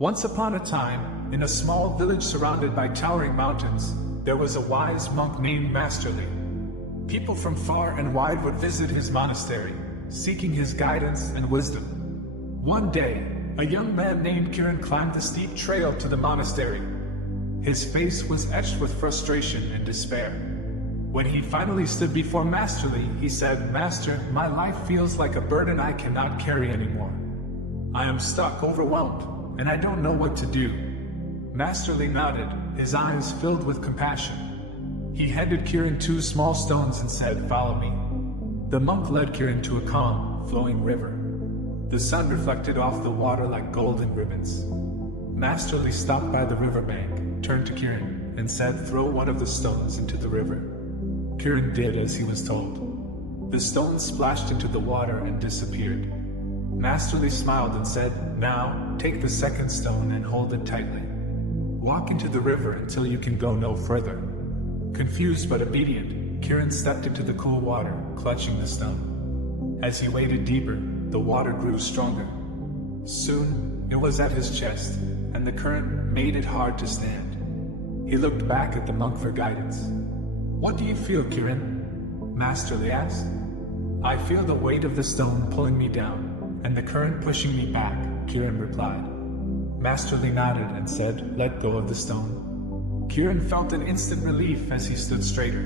Once upon a time, in a small village surrounded by towering mountains, there was a wise monk named Masterly. People from far and wide would visit his monastery, seeking his guidance and wisdom. One day, a young man named Kiran climbed the steep trail to the monastery. His face was etched with frustration and despair. When he finally stood before Masterly, he said, "Master, my life feels like a burden I cannot carry anymore. I am stuck, overwhelmed, and I don't know what to do." Masterly nodded, his eyes filled with compassion. He handed Kiran 2 small stones and said, "Follow me." The monk led Kiran to a calm, flowing river. The sun reflected off the water like golden ribbons. Masterly stopped by the riverbank, turned to Kiran, and said, "Throw one of the stones into the river." Kiran did as he was told. The stone splashed into the water and disappeared. Masterly smiled and said, "Now, take the second stone and hold it tightly. Walk into the river until you can go no further." Confused but obedient, Kiran stepped into the cool water, clutching the stone. As he waded deeper, the water grew stronger. Soon, it was at his chest, and the current made it hard to stand. He looked back at the monk for guidance. "What do you feel, Kiran?" Masterly asked. "I feel the weight of the stone pulling me down, and the current pushing me back," Kiran replied. Masterly nodded and said, "Let go of the stone." Kiran felt an instant relief as he stood straighter.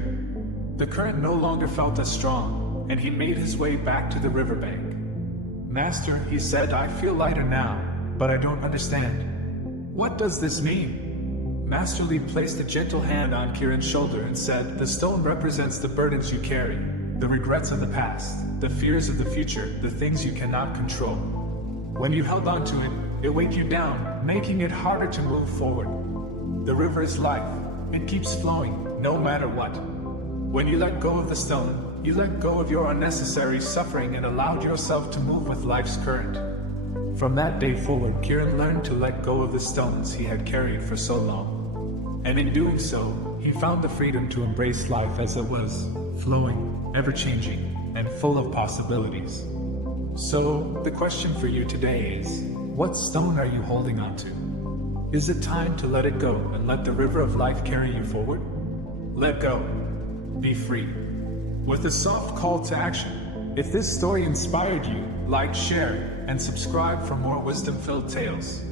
The current no longer felt as strong, and he made his way back to the riverbank. "Master," he said, "I feel lighter now, but I don't understand. What does this mean?" Masterly placed a gentle hand on Kiran's shoulder and said, "The stone represents the burdens you carry, the regrets of the past, the fears of the future, the things you cannot control. When you held on to it, it weighed you down, making it harder to move forward. The river is life. It keeps flowing, no matter what. When you let go of the stone, you let go of your unnecessary suffering and allowed yourself to move with life's current." From that day forward, Kiran learned to let go of the stones he had carried for so long. And in doing so, he found the freedom to embrace life as it was, flowing, ever-changing, and full of possibilities. So, the question for you today is, what stone are you holding on to? Is it time to let it go and let the river of life carry you forward? Let go. Be free. With a soft call to action, if this story inspired you, like, share, and subscribe for more wisdom-filled tales.